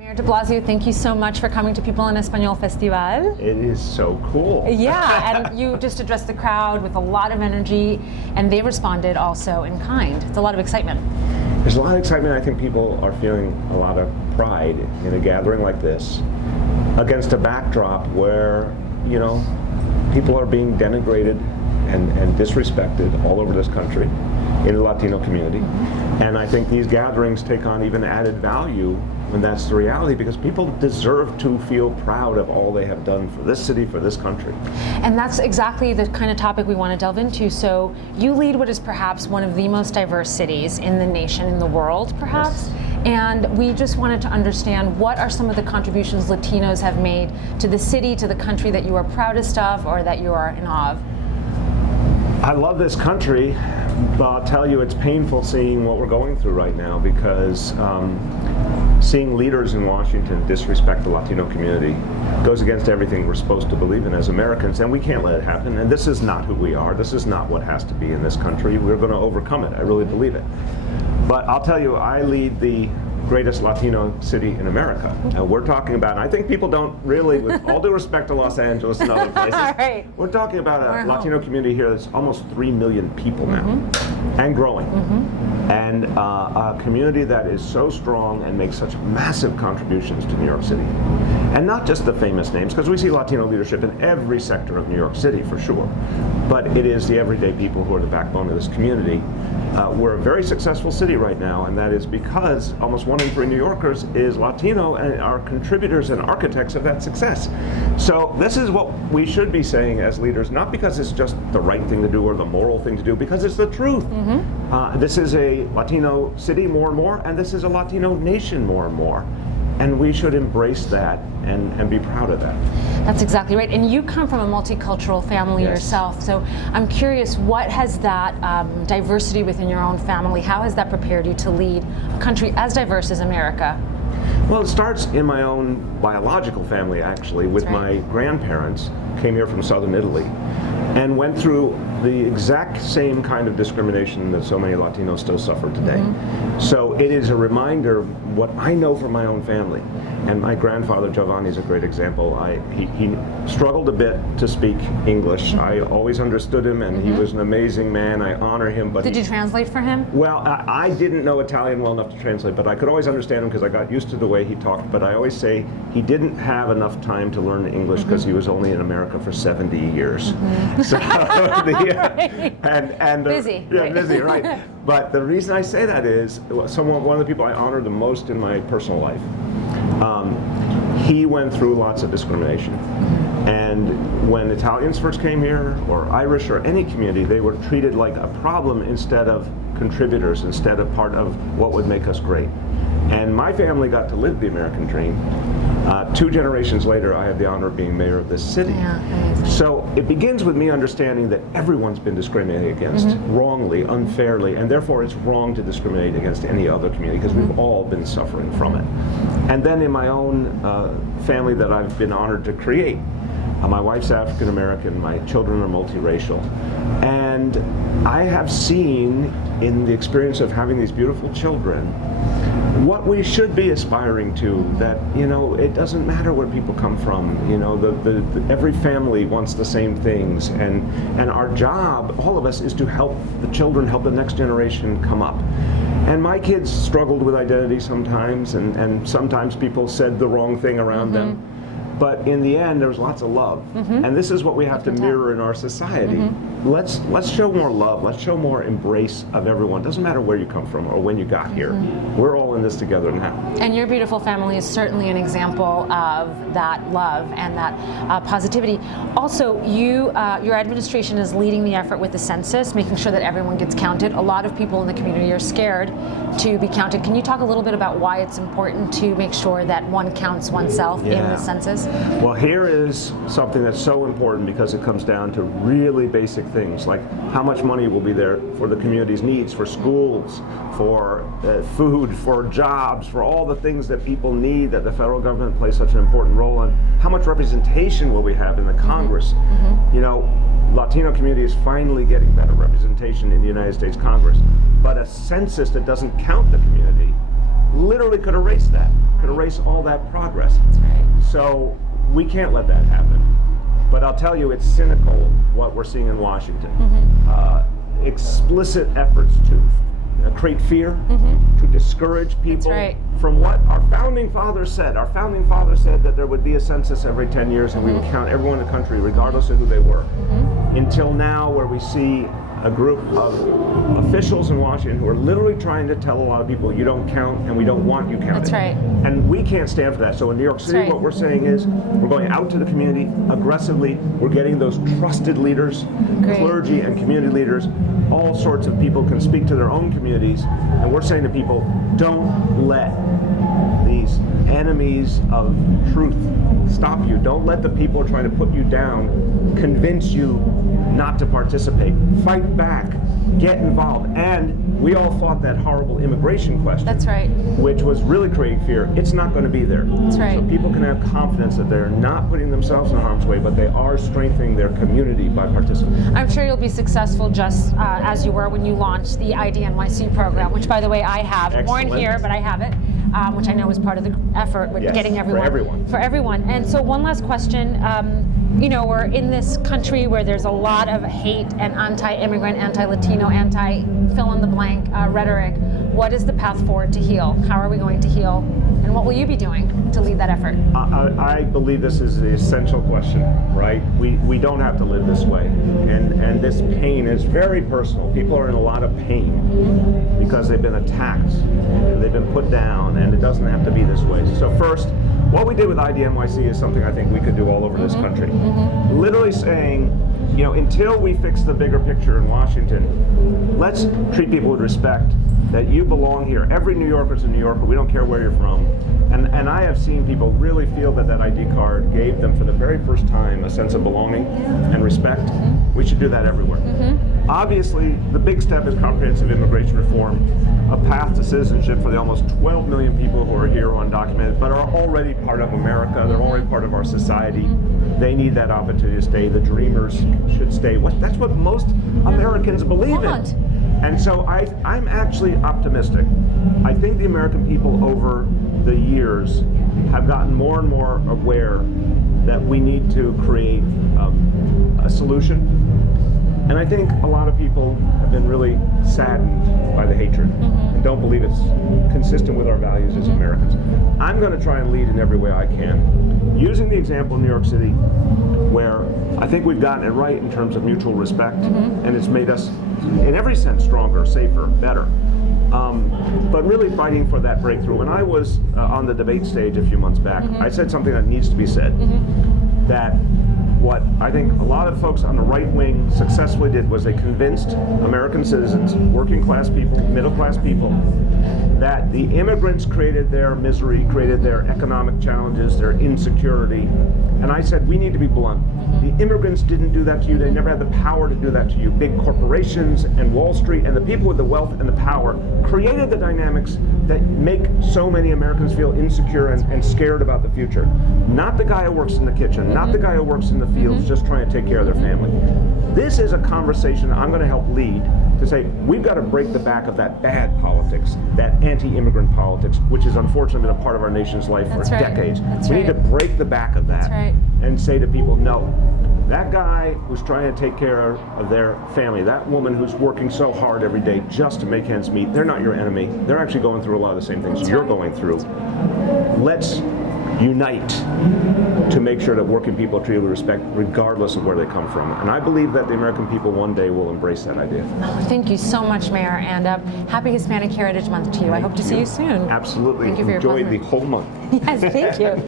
Mayor De Blasio, thank you so much for coming to People en Español Festival. It is so cool. Yeah, and you just addressed the crowd with a lot of energy, and they responded also in kind. It's a lot of excitement. There's a lot of excitement. I think people are feeling a lot of pride in a gathering like this against a backdrop where, you know, people are being denigrated and disrespected all over this country in the Latino community. And I think these gatherings take on even added value when that's the reality, because people deserve to feel proud of all they have done for this city, for this country. And that's exactly the kind of topic we want to delve into. So you lead what is perhaps one of the most diverse cities in the nation, in the world, perhaps. Yes. And we just wanted to understand, what are some of the contributions Latinos have made to the city, to the country, that you are proudest of or that you are in awe of? I love this country, but I'll tell you, it's painful seeing what we're going through right now, because seeing leaders in Washington disrespect the Latino community goes against everything we're supposed to believe in as Americans, and we can't let it happen. And this is not who we are. This is not what has to be in this country. We're going to overcome it. I really believe it. But I'll tell you, I lead the greatest Latino city in America. And we're talking about, and I think people don't really, with all due respect to Los Angeles and other places, right. We're talking about a Latino community here that's almost 3 million people now, and growing. And a community that is so strong and makes such massive contributions to New York City. And not just the famous names, because we see Latino leadership in every sector of New York City, for sure. But it is the everyday people who are the backbone of this community. We're a very successful city right now, and that is because almost 1 in 3 New Yorkers is Latino and are contributors and architects of that success. So this is what we should be saying as leaders, not because it's just the right thing to do or the moral thing to do, because it's the truth. This is a Latino city more and more, and this is a Latino nation more and more. And we should embrace that and be proud of that. That's exactly right. And you come from a multicultural family yourself. So I'm curious, what has that diversity within your own family, how has that prepared you to lead a country as diverse as America? Well, it starts in my own biological family, actually, with my grandparents, came here from southern Italy, and went through the exact same kind of discrimination that so many Latinos still suffer today. So it is a reminder of what I know from my own family. And my grandfather, Giovanni, is a great example. He struggled a bit to speak English. I always understood him, and he was an amazing man. I honor him. But did you translate for him? Well, I didn't know Italian well enough to translate, but I could always understand him because I got used to the way he talked. But I always say he didn't have enough time to learn English because he was only in America for 70 years. So busy. Yeah, busy, right. But the reason I say that is one of the people I honor the most in my personal life. He went through lots of discrimination. And when Italians first came here, or Irish, or any community, they were treated like a problem instead of contributors, instead of part of what would make us great. And my family got to live the American dream. 2 generations later, I have the honor of being mayor of this city. So it begins with me understanding that everyone's been discriminated against, wrongly, unfairly, and therefore it's wrong to discriminate against any other community, because we've all been suffering from it. And then in my own family that I've been honored to create, my wife's African American, my children are multiracial, and I have seen in the experience of having these beautiful children what we should be aspiring to, that, you know, it doesn't matter where people come from, you know, every family wants the same things, and our job, all of us, is to help the children, help the next generation come up. And my kids struggled with identity sometimes, and sometimes people said the wrong thing around them. But in the end, there was lots of love. And this is what we have to mirror in our society. Let's show more love. Let's show more embrace of everyone. Doesn't matter where you come from or when you got here. We're all in this together now. And your beautiful family is certainly an example of that love and that positivity. Also, your administration is leading the effort with the census, making sure that everyone gets counted. A lot of people in the community are scared to be counted. Can you talk a little bit about why it's important to make sure that one counts oneself in the census? Well, here is something that's so important, because it comes down to really basic things, like how much money will be there for the community's needs, for schools, for food, for jobs, for all the things that people need that the federal government plays such an important role in. How much representation will we have in the Congress? You know, Latino community is finally getting better representation in the United States Congress, but a census that doesn't count the community literally could erase that, could erase all that progress. That's right. So we can't let that happen. But I'll tell you, it's cynical what we're seeing in Washington. Explicit efforts to create fear, to discourage people from what our founding fathers said. Our founding fathers said that there would be a census every 10 years and we would count everyone in the country regardless of who they were. Until now, where we see a group of officials in Washington who are literally trying to tell a lot of people, you don't count and we don't want you counted. That's right. And we can't stand for that. So in New York City, what we're saying is we're going out to the community aggressively. We're getting those trusted leaders, clergy and community leaders. All sorts of people can speak to their own communities. And we're saying to people, don't let these enemies of truth stop you. Don't let the people trying to put you down convince you not to participate. Fight back. Get involved. And we all fought that horrible immigration question. That's right. Which was really creating fear. It's not going to be there. That's right. So people can have confidence that they're not putting themselves in harm's way, but they are strengthening their community by participating. I'm sure you'll be successful just as you were when you launched the IDNYC program, which, by the way, I have. More in here, but I have it, which I know was part of the effort with getting everyone. For everyone. For everyone. And so one last question. You know, we're in this country where there's a lot of hate and anti-immigrant, anti-Latino, anti-fill-in-the-blank rhetoric. What is the path forward to heal? How are we going to heal? And what will you be doing to lead that effort? I believe this is the essential question, right? We don't have to live this way. And this pain is very personal. People are in a lot of pain because they've been attacked, and they've been put down, and it doesn't have to be this way. So first, what we did with IDNYC is something I think we could do all over this country. Literally saying, you know, until we fix the bigger picture in Washington, let's treat people with respect, that you belong here. Every New Yorker's a New Yorker. We don't care where you're from. And I have seen people really feel that that ID card gave them for the very first time a sense of belonging and respect. We should do that everywhere. Obviously, the big step is comprehensive immigration reform, a path to citizenship for the almost 12 million people who are here undocumented, but are already part of America. They're already part of our society. They need that opportunity to stay. The dreamers should stay. That's what most Americans believe in. And so I'm actually optimistic. I think the American people over the years have gotten more and more aware that we need to create a solution. And I think a lot of people have been really saddened by the hatred and don't believe it's consistent with our values as Americans. I'm going to try and lead in every way I can, using the example in New York City, where I think we've gotten it right in terms of mutual respect, and it's made us, in every sense, stronger, safer, better. But really fighting for that breakthrough. When I was on the debate stage a few months back, I said something that needs to be said, that what I think a lot of folks on the right wing successfully did was they convinced American citizens, working class people, middle class people, that the immigrants created their misery, created their economic challenges, their insecurity. And I said, we need to be blunt. The immigrants didn't do that to you. They never had the power to do that to you. Big corporations and Wall Street and the people with the wealth and the power created the dynamics that make so many Americans feel insecure and scared about the future. Not the guy who works in the kitchen, not the guy who works in the fields just trying to take care of their family. This is a conversation I'm going to help lead to say, we've got to break the back of that bad politics, that anti-immigrant politics, which has unfortunately been a part of our nation's life for decades. We need to break the back of that and say to people, no, that guy who's trying to take care of their family, that woman who's working so hard every day just to make ends meet, they're not your enemy. They're actually going through a lot of the same things you're going through. Let's unite to make sure that working people are treated with respect regardless of where they come from. And I believe that the American people one day will embrace that idea. Oh, thank you so much, Mayor, and happy Hispanic Heritage Month to you. I hope to see you soon. Absolutely. Thank you for your Enjoy the whole month. Yes, thank you.